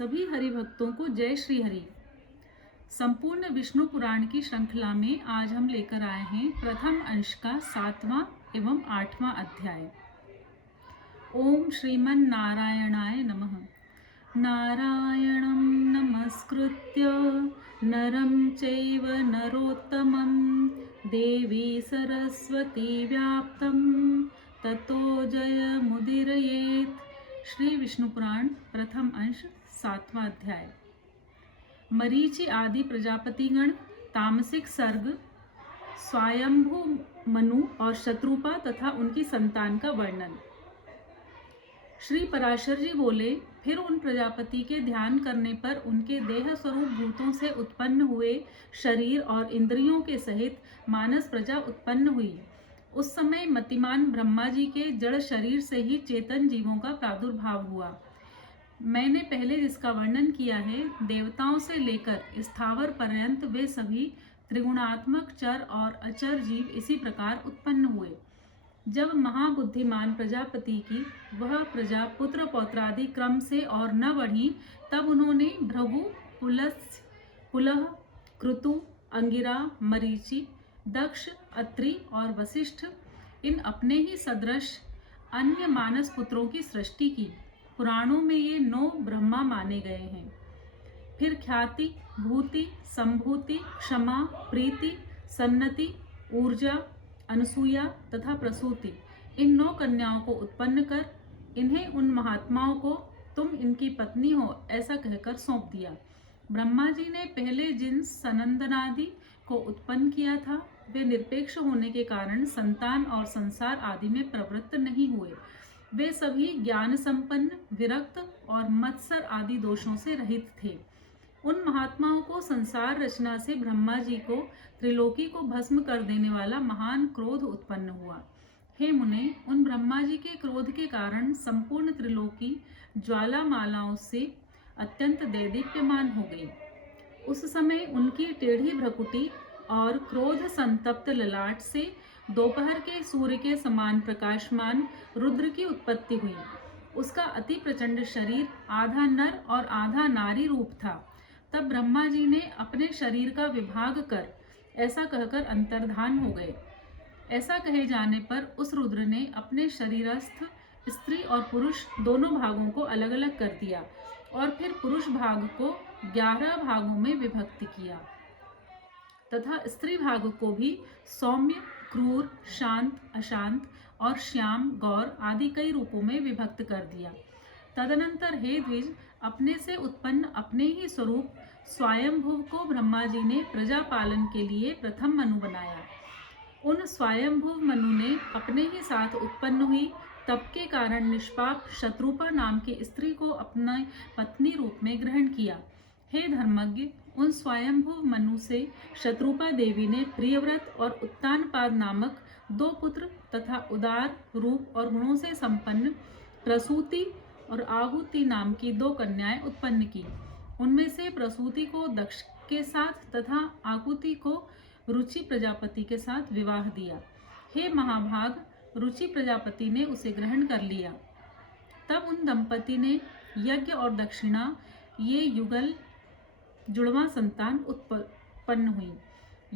सभी हरि भक्तों को जय श्री हरि। संपूर्ण विष्णु पुराण की श्रृंखला में आज हम लेकर आए हैं प्रथम अंश का 7वां एवं 8वां अध्याय। ओम श्रीमन नारायणाय नमः। नारायणं नमस्कृत्य नरं चैव नरोत्तमं देवी सरस्वती व्याप्तं ततो जयमुदीरयेत्। श्री विष्णु पुराण प्रथम अंश 7वां अध्याय। मरीचि आदि प्रजापतिगण, तामसिक सर्ग, स्वयंभू मनु और शत्रुपा तथा उनकी संतान का वर्णन। श्री पराशर जी बोले, फिर उन प्रजापति के ध्यान करने पर उनके देह स्वरूप भूतों से उत्पन्न हुए शरीर और इंद्रियों के सहित मानस प्रजा उत्पन्न हुई। उस समय मतिमान ब्रह्मा जी के जड़ शरीर से ही चेतन जीवों का प्रादुर्भाव हुआ। मैंने पहले जिसका वर्णन किया है, देवताओं से लेकर स्थावर पर्यंत वे सभी त्रिगुणात्मक चर और अचर जीव इसी प्रकार उत्पन्न हुए। जब महाबुद्धिमान प्रजापति की वह प्रजा पुत्र पौत्रादि क्रम से और न बढ़ी, तब उन्होंने भृगु, पुलह, क्रतु, अंगिरा, मरीचि, दक्ष, अत्रि और वशिष्ठ इन अपने ही सदृश अन्य मानस पुत्रों की सृष्टि की। पुराणों में ये 9 ब्रह्मा माने गए हैं। फिर ख्याति, भूति, संभूति, क्षमा, प्रीति, सन्नति, ऊर्जा, अनसूया तथा प्रसूति इन 9 कन्याओं को उत्पन्न कर इन्हें उन महात्माओं को तुम इनकी पत्नी हो ऐसा कहकर सौंप दिया। ब्रह्मा जी ने पहले जिन सनंदनादि को उत्पन्न किया था, वे निरपेक्ष होने के कारण संतान और संसार आदि में प्रवृत्त नहीं हुए। वे सभी ज्ञान संपन्न, विरक्त और मत्सर आदि दोषों से रहित थे। उन महात्माओं को संसार रचना से ब्रह्मा जी को त्रिलोकी को भस्म कर देने वाला महान क्रोध उत्पन्न हुआ। हे मुने, उन ब्रह्मा जी के क्रोध के कारण संपूर्ण त्रिलोकी ज्वालामालाओं से अत्यंत दैदीप्यमान हो गई। उस समय उनकी टेढ़ी भ्रकुटी और क्रोध संतप्त ललाट से दोपहर के सूर्य के समान प्रकाशमान रुद्र की उत्पत्ति हुई। उसका अति प्रचंड शरीर आधा नर और आधा नारी रूप था। तब ब्रह्मा जी ने अपने शरीर का विभाग कर ऐसा कहकर अंतर्धान हो गए। ऐसा कहे जाने पर उस रुद्र ने अपने शरीरस्थ स्त्री और पुरुष दोनों भागों को अलग अलग कर दिया और फिर पुरुष भाग को 11 भागों में विभक्त किया तथा स्त्री भाग को भी सौम्य, क्रूर, शांत, अशांत और श्याम, गौर आदि कई रूपों में विभक्त कर दिया। तदनंतर हे द्विज, अपने से उत्पन्न अपने ही स्वरूप स्वयंभुव को ब्रह्मा जी ने प्रजा पालन के लिए प्रथम मनु बनाया। उन स्वयंभुव मनु ने अपने ही साथ उत्पन्न हुई तप के कारण निष्पाप शत्रुपा नाम की स्त्री को अपना पत्नी रूप में ग्रहण किया। हे धर्मज्ञ, उन स्वयंभुव मनु से शत्रुपा देवी ने प्रियव्रत और उत्तानपाद नामक 2 पुत्र तथा उदार रूप और गुणों से संपन्न प्रसूति और आहुति नाम की 2 कन्याएं उत्पन्न की। उनमें से प्रसूति को दक्ष के साथ तथा आहुति को रुचि प्रजापति के साथ विवाह दिया। हे महाभाग, रुचि प्रजापति ने उसे ग्रहण कर लिया। तब उन दंपति ने यज्ञ और दक्षिणा ये युगल जुड़वा संतान उत्पन्न हुई।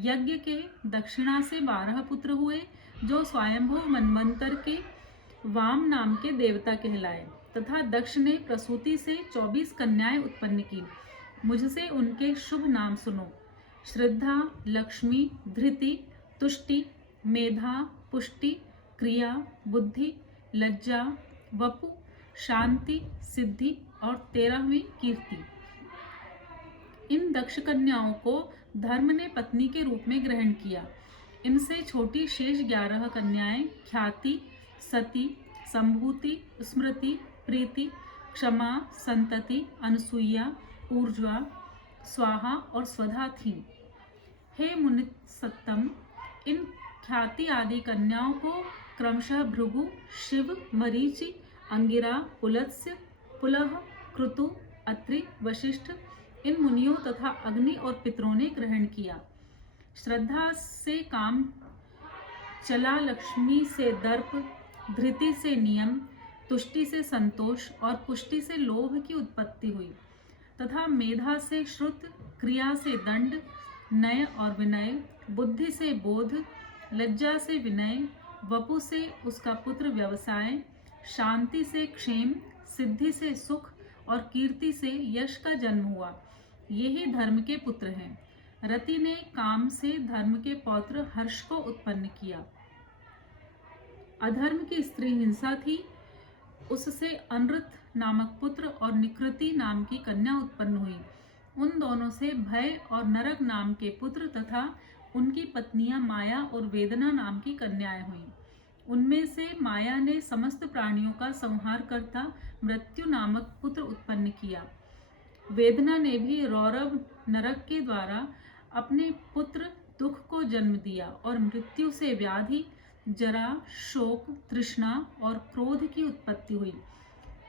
यज्ञ के दक्षिणा से 12 पुत्र हुए, जो स्वयंभुव मनवंतर के वाम नाम के देवता कहलाए, तथा दक्ष ने प्रसूति से 24 कन्याएं उत्पन्न की। मुझसे उनके शुभ नाम सुनो: श्रद्धा, लक्ष्मी, धृति, तुष्टि, मेधा, पुष्टि, क्रिया, बुद्धि, लज्जा, वपु, शांति, सिद्धि और 13वीं कीर्ति। इन दक्ष कन्याओं को धर्म ने पत्नी के रूप में ग्रहण किया। इनसे छोटी शेष 11 कन्याएं ख्याति, सती, संभूति, स्मृति, प्रीति, क्षमा, संतति, अनसूया, ऊर्जा, स्वाहा और स्वधा थीं। हे मुनिसत्तम, इन ख्याति आदि कन्याओं को क्रमशः भृगु, शिव, मरीचि, अंगिरा, पुलत्स्य, पुलह, क्रतु, अत्रि, वशिष्ठ इन मुनियों तथा अग्नि और पितरों ने ग्रहण किया। श्रद्धा से काम चला, लक्ष्मी से दर्प, धृति से नियम, तुष्टि से संतोष और पुष्टि से लोभ की उत्पत्ति हुई। तथा मेधा से श्रुत, क्रिया से दंड, नय और विनय, बुद्धि से बोध, लज्जा से विनय, वपु से उसका पुत्र व्यवसाय, शांति से क्षेम, सिद्धि से सुख और कीर्ति से यश का जन्म हुआ। ये ही धर्म के पुत्र हैं। रति ने काम से धर्म के पौत्र हर्ष को उत्पन्न किया। अधर्म की स्त्री हिंसा थी, उससे अनृत नामक पुत्र और निकृति नाम की कन्या उत्पन्न हुई। उन दोनों से भय और नरक नाम के पुत्र तथा उनकी पत्नियां माया और वेदना नाम की कन्याएं हुईं। उनमें से माया ने समस्त प्राणियों का संहार करता मृत्यु नामक पुत्र उत्पन्न किया। वेदना ने भी रौरव नरक के द्वारा अपने पुत्र दुख को जन्म दिया और मृत्यु से व्याधि, जरा, शोक, तृष्णा और क्रोध की उत्पत्ति हुई।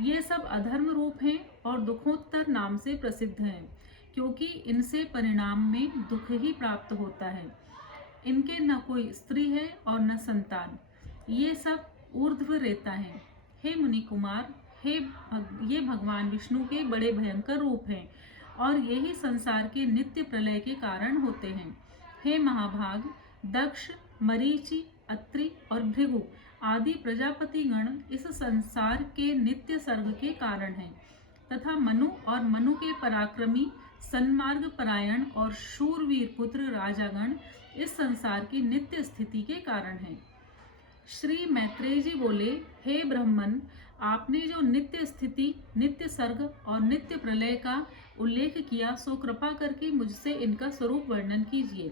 ये सब अधर्म रूप हैं और दुखोत्तर नाम से प्रसिद्ध हैं, क्योंकि इनसे परिणाम में दुख ही प्राप्त होता है। इनके न कोई स्त्री है और न संतान। ये सब ऊर्ध्व रेता हैं। हे मुनि कुमार, ये भगवान विष्णु के बड़े भयंकर रूप हैं और यही संसार के नित्य प्रलय के कारण होते हैं। हे महाभाग, दक्ष, मरीचि, अत्रि और भृगु आदि प्रजापति गण इस संसार के नित्य सर्ग के कारण हैं, तथा मनु और मनु के पराक्रमी, सन्मार्ग परायण और शूरवीर पुत्र राजागण इस संसार की नित्य स्थिति के कारण हैं। श्री मैत्रेय जी बोले, हे ब्रह्मन, आपने जो नित्य स्थिति, नित्य सर्ग और नित्य प्रलय का उल्लेख किया, सो कृपा करके मुझसे इनका स्वरूप वर्णन कीजिए।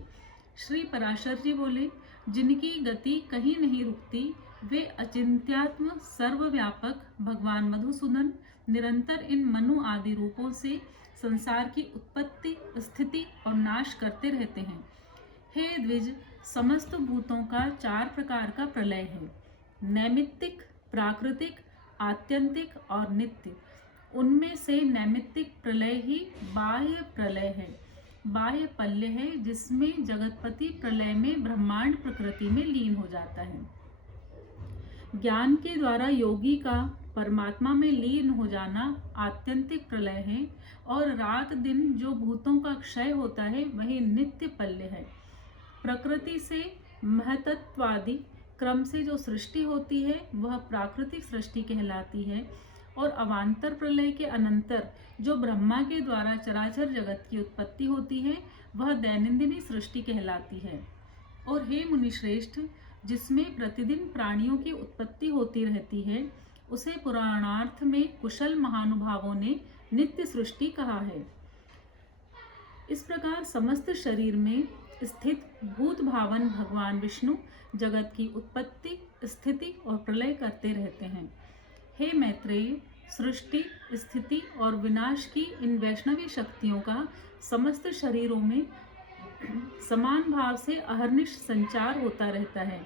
श्री पराशर जी बोले, जिनकी गति कहीं नहीं रुकती, वे अचिंत्यात्म सर्वव्यापक भगवान मधुसूदन निरंतर इन मनु आदि रूपों से संसार की उत्पत्ति, स्थिति और नाश करते रहते हैं। हे द्विज, समस्त भूतों का 4 प्रकार का प्रलय है, नैमित्तिक, प्राकृतिक, आत्यंतिक और नित्य। उनमें से नैमित्तिक प्रलय ही बाह्य प्रलय है, बाह्य पल्य है, जिसमें जगतपति प्रलय में ब्रह्मांड प्रकृति में लीन हो जाता है। ज्ञान के द्वारा योगी का परमात्मा में लीन हो जाना आत्यंतिक प्रलय है, और रात दिन जो भूतों का क्षय होता है वही नित्य पल्य है। प्रकृति से महतत्वादि क्रम से जो सृष्टि होती है वह प्राकृतिक सृष्टि कहलाती है, और अवान्तर प्रलय के अनंतर जो ब्रह्मा के द्वारा चराचर जगत की उत्पत्ति होती है वह दैनंदिनी सृष्टि कहलाती है। और हे मुनिश्रेष्ठ, जिसमें प्रतिदिन प्राणियों की उत्पत्ति होती रहती है, उसे पुराणार्थ में कुशल महानुभावों ने नित्य सृष्टि कहा है। इस प्रकार समस्त शरीर में स्थित भूत भावन भगवान विष्णु जगत की उत्पत्ति, स्थिति और प्रलय करते रहते हैं। हे मैत्रेय, सृष्टि, स्थिति और विनाश की इन वैष्णवी शक्तियों का समस्त शरीरों में समान भाव से अहर्निश संचार होता रहता है।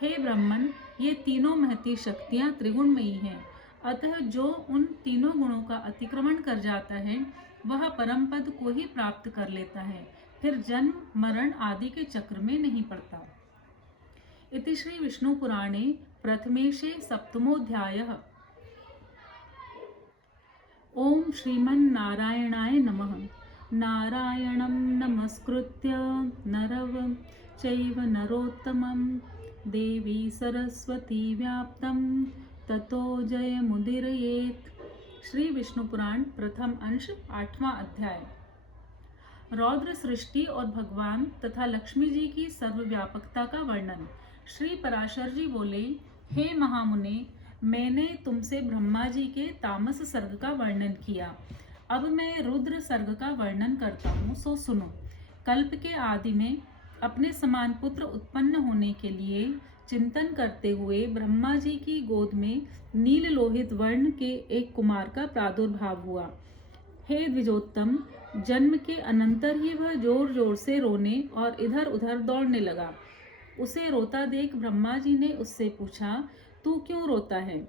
हे ब्रह्मन, ये तीनों महती शक्तियां त्रिगुणमयी हैं, अतः जो उन तीनों गुणों का अतिक्रमण कर जाता है वह परम पद को ही प्राप्त कर लेता है, फिर जन्म मरण आदि के चक्र में नहीं पड़ता। इति श्री विष्णु पुराणे प्रथमेशे सप्तमोऽध्यायः। ओम श्रीमन्नारायणाय नमः। नारायणं नमस्कृत्य नरं चैव नरोत्तमं देवी सरस्वती व्याप्तं ततो जयमुदीरयेत्। श्री विष्णु पुराण प्रथम अंश 8वां अध्याय। रौद्र सृष्टि और भगवान तथा लक्ष्मी जी की सर्वव्यापकता का वर्णन। श्री पराशर जी बोले, हे महामुने, मैंने तुमसे ब्रह्मा जी के तामस सर्ग का वर्णन किया। अब मैं रुद्र सर्ग का वर्णन करता हूँ, सो सुनो। कल्प के आदि में अपने समान पुत्र उत्पन्न होने के लिए चिंतन करते हुए ब्रह्मा जी की गोद में नील लोहित वर्ण के एक कुमार का प्रादुर्भाव हुआ। हे द्विजोत्तम, जन्म के अनंतर ही वह जोर जोर से रोने और इधर उधर दौड़ने लगा। उसे रोता देख ब्रह्मा जी ने उससे पूछा, तू क्यों रोता है?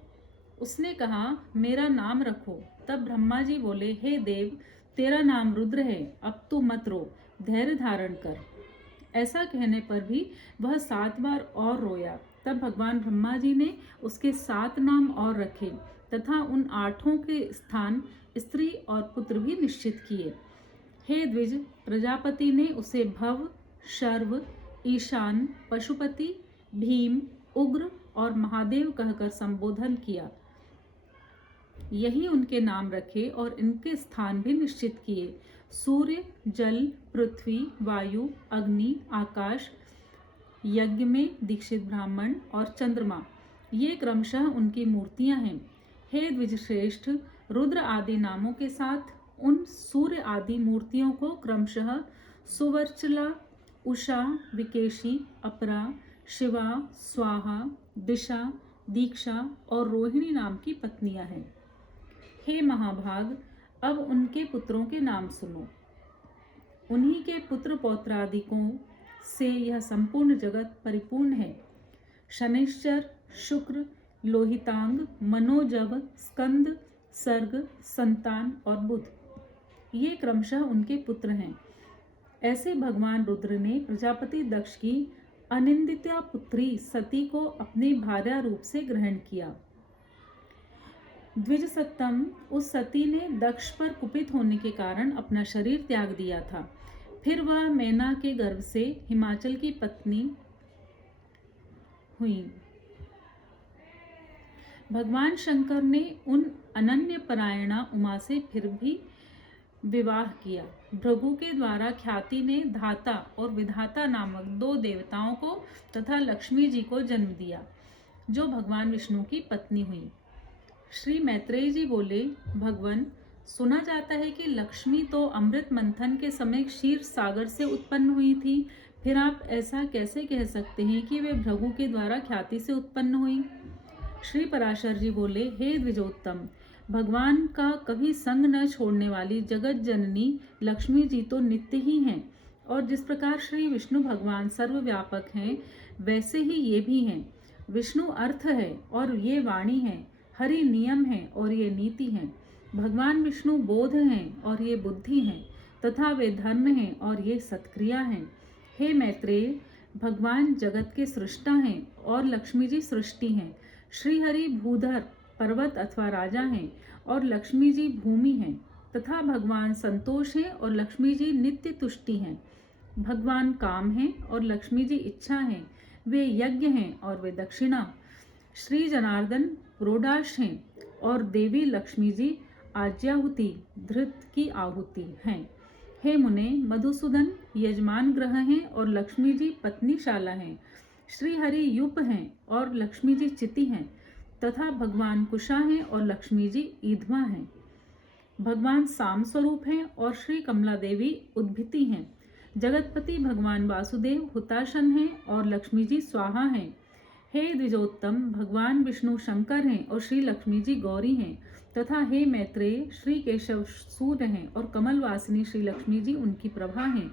उसने कहा, मेरा नाम रखो। तब ब्रह्मा जी बोले, हे देव, तेरा नाम रुद्र है, अब तू मत रो, धैर्य धारण कर। ऐसा कहने पर भी वह 7 बार और रोया। तब भगवान ब्रह्मा जी ने उसके 7 नाम और रखे तथा उन 8 के स्थान स्त्री और पुत्र भी निश्चित किए। हे द्विज, प्रजापति ने उसे भव, शर्व, ईशान, पशुपति, भीम, उग्र और महादेव कहकर संबोधन किया। यही उनके नाम रखे और इनके स्थान भी निश्चित किए। सूर्य, जल, पृथ्वी, वायु, अग्नि, आकाश, यज्ञ में दीक्षित ब्राह्मण और चंद्रमा, ये क्रमशः उनकी मूर्तियां हैं। हे द्विजश्रेष्ठ, रुद्र आदि नामों के साथ उन सूर्य आदि मूर्तियों को क्रमशः सुवर्चला, उषा, विकेशी, अपरा, शिवा, स्वाहा, दिशा, दीक्षा और रोहिणी नाम की पत्नियां हैं। हे महाभाग, अब उनके पुत्रों के नाम सुनो। उन्हीं के पुत्र पौत्रादिकों से यह संपूर्ण जगत परिपूर्ण है। शनैश्चर, शुक्र, लोहितांग, मनोजव, स्कंद, सर्ग, संतान और बुध, ये क्रमशः उनके पुत्र हैं। ऐसे भगवान रुद्र ने प्रजापति दक्ष की अनिंदित्या पुत्री सती को अपनी भार्या रूप से ग्रहण किया। द्विजसत्तम, उस सती ने दक्ष पर कुपित होने के कारण अपना शरीर त्याग दिया था। फिर वह मैना के गर्भ से हिमाचल की पत्नी हुई। भगवान शंकर ने उन अनन्य परायणा उमा से फिर भी विवाह किया। भृगु के द्वारा ख्याति ने धाता और विधाता नामक दो देवताओं को तथा लक्ष्मी जी को जन्म दिया, जो भगवान विष्णु की पत्नी हुई। श्री मैत्रेय जी बोले, भगवान, सुना जाता है कि लक्ष्मी तो अमृत मंथन के समय क्षीर सागर से उत्पन्न हुई थी। फिर आप ऐसा कैसे कह सकते हैं कि वे भृगु के द्वारा ख्याति से उत्पन्न हुई? श्री पराशर जी बोले, हे द्विजोत्तम, भगवान का कभी संग न छोड़ने वाली जगत जननी लक्ष्मी जी तो नित्य ही हैं, और जिस प्रकार श्री विष्णु भगवान सर्वव्यापक हैं, वैसे ही ये भी हैं। विष्णु अर्थ है और ये वाणी है, हरि नियम है और ये नीति है। भगवान विष्णु बोध हैं और ये बुद्धि हैं, तथा वे धर्म हैं और ये सत्क्रिया हैं। हे मैत्रेय, भगवान जगत के सृष्टा हैं और लक्ष्मी जी सृष्टि हैं। श्री हरि भूधर पर्वत अथवा राजा हैं और लक्ष्मी जी भूमि हैं, तथा भगवान संतोष हैं और लक्ष्मी जी नित्य तुष्टि हैं। भगवान काम हैं और लक्ष्मी जी इच्छा हैं। वे यज्ञ हैं और वे दक्षिणा। श्री जनार्दन रोडाश हैं और देवी लक्ष्मी जी आज्याहुति धृत की आहुति हैं। हे मुने, मधुसूदन यजमान ग्रह हैं और लक्ष्मी जी पत्नीशाला हैं। श्री हरि युप हैं और लक्ष्मी जी चिति हैं, तथा भगवान कुशा हैं और लक्ष्मी जी ईध्वा हैं। भगवान साम स्वरूप हैं और श्री कमला देवी उद्भिति हैं। जगतपति भगवान वासुदेव हुताशन हैं और लक्ष्मी जी स्वाहा हैं। हे द्विजोत्तम, भगवान विष्णु शंकर हैं और श्री लक्ष्मी जी गौरी हैं, तथा हे मैत्रेय, श्री केशव सूर्य हैं और कमल वासिनी श्री लक्ष्मी जी उनकी प्रभा हैं।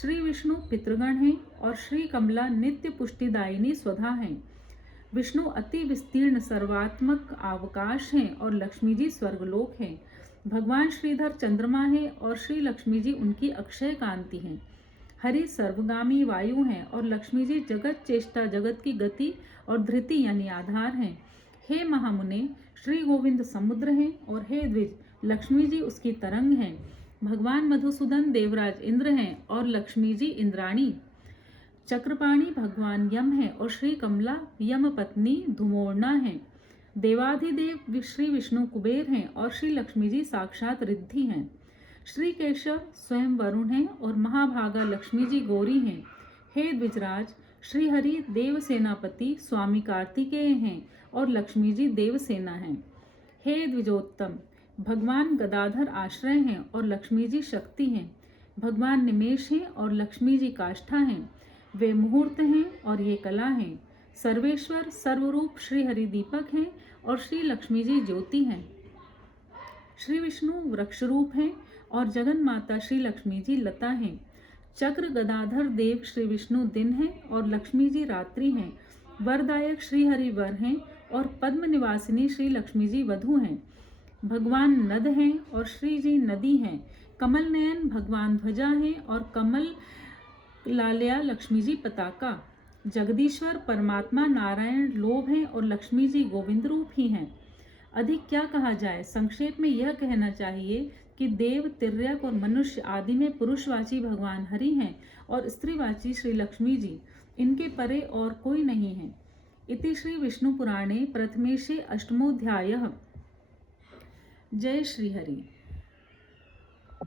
श्री विष्णु पितृगण हैं और श्री कमला नित्य पुष्टिदायिनी स्वधा हैं। विष्णु अति विस्तीर्ण सर्वात्मक अवकाश हैं और लक्ष्मी जी स्वर्गलोक हैं। भगवान श्रीधर चंद्रमा है और श्री लक्ष्मी जी उनकी अक्षय कांति हैं। हरि सर्वगामी वायु हैं और लक्ष्मी जी जगत चेष्टा, जगत की गति और धृति यानी आधार हैं। हे महामुने, श्री गोविंद समुद्र हैं और हे द्विज, लक्ष्मी जी उसकी तरंग हैं। भगवान मधुसूदन देवराज इंद्र हैं और लक्ष्मी जी इंद्राणी। चक्रपाणी भगवान यम हैं और श्री कमला यम पत्नी धुमोर्णा हैं। देवाधिदेव श्री विष्णु कुबेर हैं और श्री लक्ष्मी जी साक्षात रिद्धि हैं। श्री केशव स्वयं वरुण हैं और महाभागा लक्ष्मी जी गौरी हैं। हे द्विजराज, श्री हरि देव सेनापति स्वामी कार्तिकेय हैं और लक्ष्मी जी देवसेना हैं। हे द्विजोत्तम, भगवान गदाधर आश्रय हैं और लक्ष्मी जी शक्ति हैं। भगवान निमेष हैं और लक्ष्मी जी काष्ठा हैं। वे मुहूर्त हैं और ये कला हैं। सर्वेश्वर सर्वरूप श्री हरि दीपक हैं और श्री लक्ष्मी जी ज्योति हैं। श्री विष्णु वृक्ष रूप हैं और जगन माता श्री लक्ष्मी जी लता हैं। चक्र गदाधर देव श्री विष्णु दिन हैं और लक्ष्मी जी रात्रि हैं। वरदायक श्री हरि वर हैं और पद्म निवासिनी श्री लक्ष्मी जी वधु हैं। भगवान नद हैं और श्री जी नदी हैं। कमल नयन भगवान ध्वजा हैं और कमल लालिया लक्ष्मी जी पताका। जगदीश्वर परमात्मा नारायण लोभ हैं और लक्ष्मी जी गोविंद रूप ही हैं। अधिक क्या कहा जाए। संक्षेप में यह कहना चाहिए कि देव, तिर्यक और मनुष्य आदि में पुरुषवाची भगवान हरि हैं और स्त्रीवाची श्री लक्ष्मी जी। इनके परे और कोई नहीं है। इति श्री विष्णु पुराणे प्रथमेशे अष्टमोऽध्यायः। जय श्री हरि।